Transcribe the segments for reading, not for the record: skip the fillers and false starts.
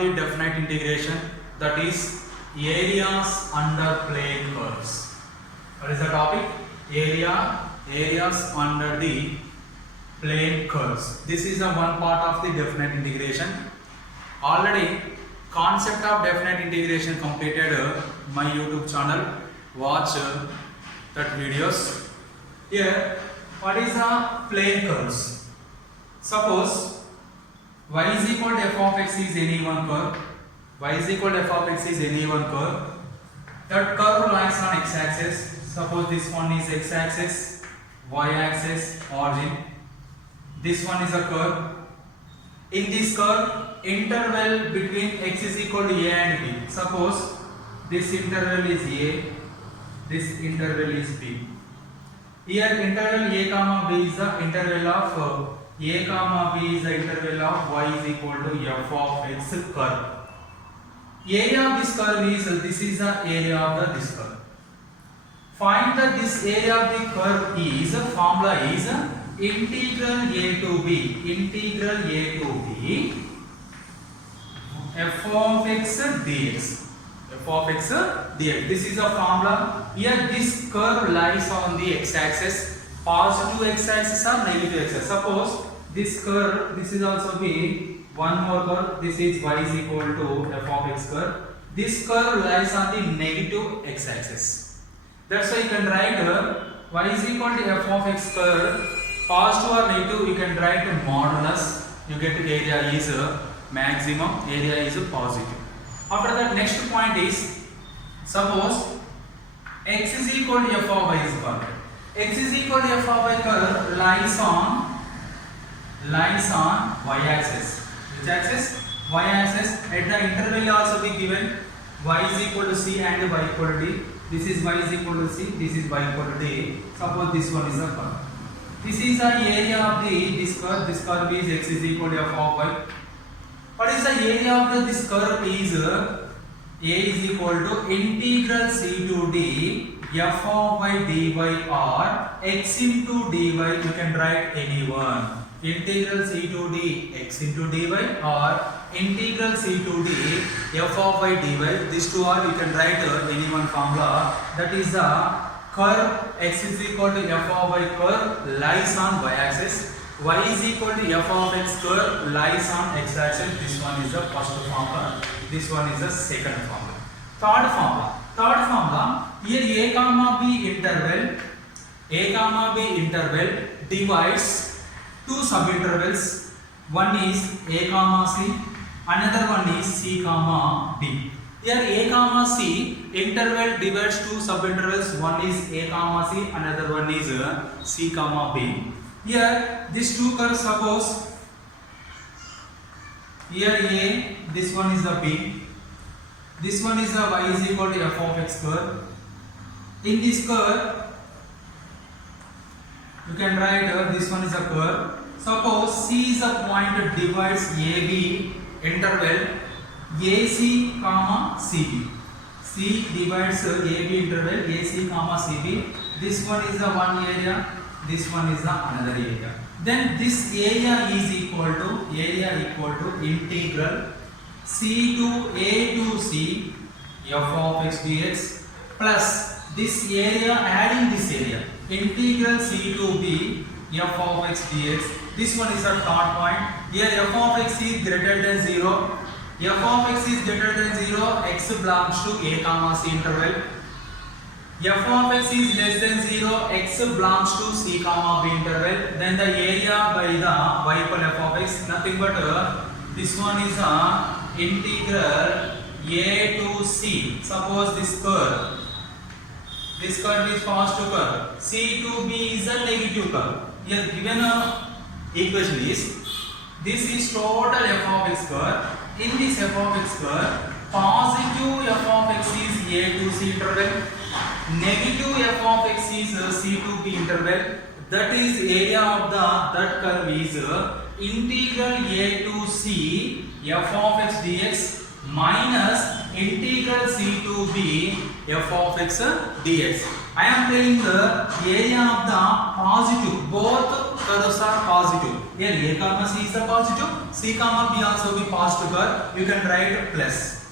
the definite integration, that is areas under plane curves. What is the topic? Areas under the plane curves. This is a one part of the definite integration. Already concept of definite integration completed my YouTube channel. Watch that videos. Here, what is the plane curves? Suppose y is equal to f of x is any one curve. Y is equal to f of x is any one curve. That curve lies on x-axis. Suppose this one is x-axis, y-axis, origin. This one is a curve. In this curve, interval between x is equal to a and b. Suppose this interval is a, this interval is b. Here interval a comma b is the interval of a comma b is the interval of y is equal to f of x curve. Area of this curve is, this is the area of this curve. Find that this area of the curve is, formula is integral a to b f of x dx. F of x dx. This is a formula. Here this curve lies on the x-axis, positive x-axis or negative x-axis. Suppose this curve, this is also be one more curve. This is y is equal to f of x curve. This curve lies on the negative x-axis. That's why you can write y is equal to f of x curve. Positive or negative, you can write modulus. You get area is maximum, area is positive. After that, next point is, suppose x is equal to f of y is curve. X is equal to f of y curve lies on y-axis. Which axis? Y-axis. At the interval also be given y is equal to c and y equal to d. This is y is equal to c, this is y equal to d. Suppose this one is a curve. This is the area of this curve. This curve is x is equal to f of y. What is the area of this curve is a is equal to integral c to d f of y dy or x into dy. You can write any one. Integral c to d x into dy or integral c to d f of y dy. These two are, you can write any one formula. That is the curve x is equal to f of y curve lies on y-axis. Y is equal to f of x curve lies on x-axis. This one is the first formula. This one is the second formula. Third formula. Here a comma b interval divides two subintervals. One is a comma c. Another one is c comma b. Here a comma c interval divides two subintervals. One is a comma c. Another one is c comma b. Here these two curves, suppose here a, this one is the b, this one is the y is equal to f of x curve. In this curve you can write this one is a curve. Suppose c is a point that divides ab interval ac comma cb. C divides ab interval ac comma cb. This one is the one area, this one is the another area. Then this area is equal to integral c to a to c f of x dx plus this area, adding this area, integral c to b f of x dx. This one is a third point. Here f of x is greater than 0. F of x is greater than 0, x belongs to a comma c interval. F of x is less than 0, x belongs to c comma b interval. Then the area by the y equal f of x, nothing but this one is integral a to c. Suppose this curve is positive curve, c to b is a negative curve. Here given equation is, this is total f of x curve. In this f of x curve, positive f of x is a to c interval, negative f of x is c to b interval. That is area of that curve is integral a to c f of x dx minus integral c to b f of x dx. I am telling the area of the positive. Both curves are positive. Here a comma c is the positive, c comma b also be positive curve. You can write plus.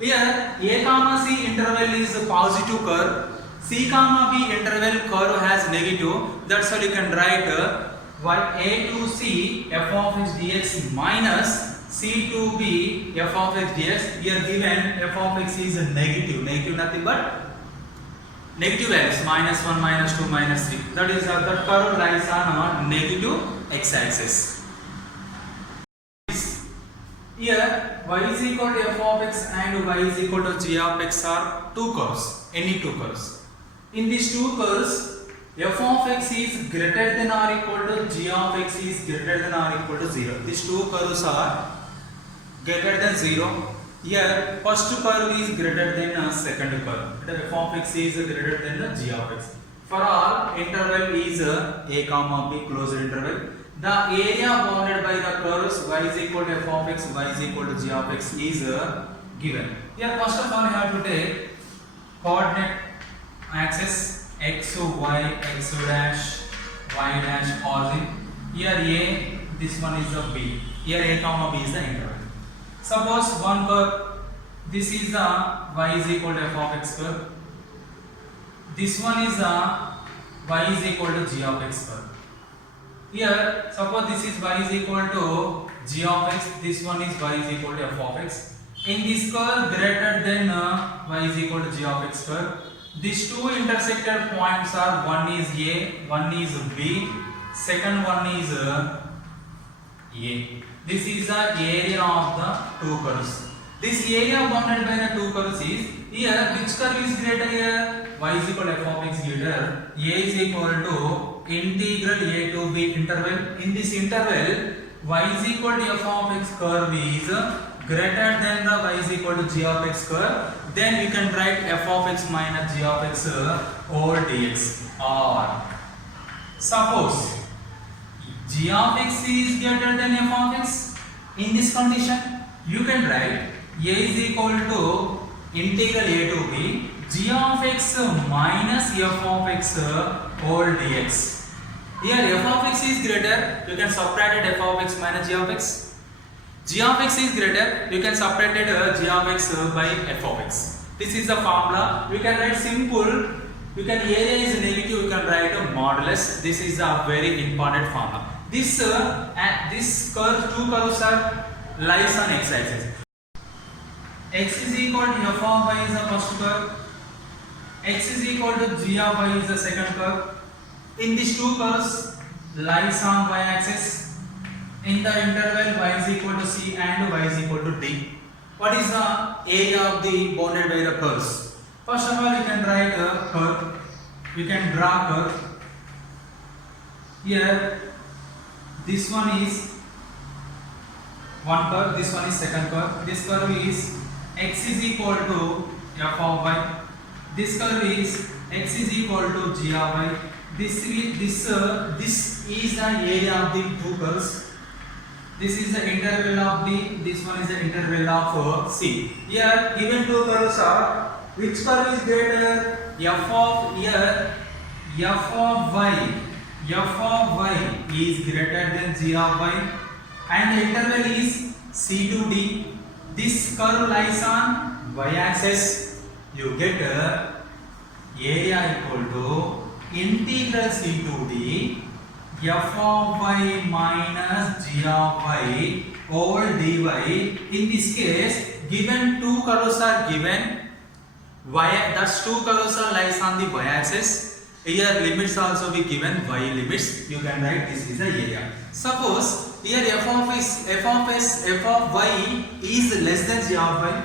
Here a comma c interval is a positive curve. C comma b interval curve has negative. That's why you can write a to c f of x dx minus c to b f of x dx. Here given f of x is negative. Negative nothing but negative values -1, -2, -3. That is that curve lies on negative x-axis. Here y is equal to f of x and y is equal to g of x are two curves. Any two curves. In these two curves, f of x is greater than or equal to g of x is greater than or equal to 0. These two curves are greater than 0. Here first curve is greater than second curve. F of x is greater than the g of x. For all interval is a comma b closed interval. The area bounded by the curves y is equal to f of x, y is equal to g of x is given. Here first of all you have to take coordinate axis x, y, x dash, y dash origin. Here a, this one is the b. Here a comma b is the interval. Suppose one curve, this is the y is equal to f of x curve. This one is the y is equal to g of x curve. Here, suppose this is y is equal to g of x, this one is y is equal to f of x. In this curve greater than y is equal to g of x curve, these two intersected points are one is a, one is b, second one is a. This is the area of the two curves. This area bounded by the two curves is here. Which curve is greater here? Y is equal to f of x greater. A is equal to integral a to b interval. In this interval, y is equal to f of x curve is greater than the y is equal to g of x curve. Then we can write f of x minus g of x over dx. Or suppose g of x is greater than f of x. In this condition, you can write a is equal to integral a to b g of x minus f of x over dx. Here f of x is greater, you can subtract f of x minus g of x. G of x is greater, you can subtract g of x by f of x. This is the formula. You can write simple. You can area is negative, you can write a modulus. This is a very important formula. This curve, two curves are lies on x-axis. X is equal to f of y is the first curve. X is equal to g of y is the second curve. In these two curves lies on y-axis. In the interval y is equal to c and y is equal to d. What is the area of the bounded by the curves? First of all, you can write a curve. You can draw curve. Here, this one is one curve. This one is second curve. This curve is x is equal to f of y. This curve is x is equal to g of y. This is the area of the two curves. This is the interval of the. This one is the interval of c. Here, given two curves are. Which curve is greater? F of here, f of y. F of y is greater than g of y, and the interval is c to d. This curve lies on y-axis. You get area equal to integral c to d f of y minus g of y over dy. In this case, given two curves are given, thus two curves are lies on the y-axis. Here limits also be given, y limits. You can write this is the area. Suppose here f of y is less than g of y.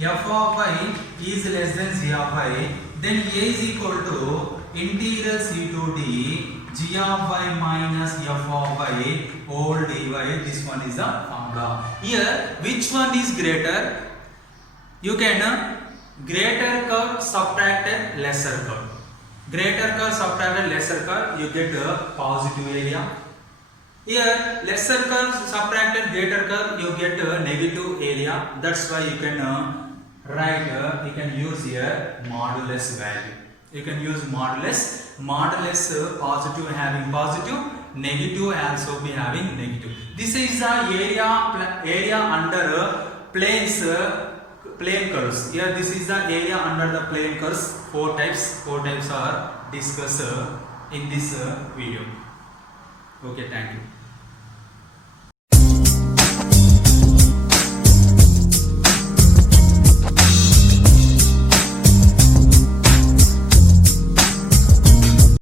F of y is less than g of y. Then a is equal to integral c to d g of y minus f of y over dy. This one is the formula. Here which one is greater? You can greater curve subtracted lesser curve. Greater curve subtracted lesser curve, you get a positive area. Here lesser curve subtracted greater curve, you get a negative area. That's why you can Right, you can use here modulus value. You can use modulus positive having positive, negative also be having negative. This is the area under planes, plane curves. Here this is the area under the plane curves. Four types are discussed in this video. Okay, thank you.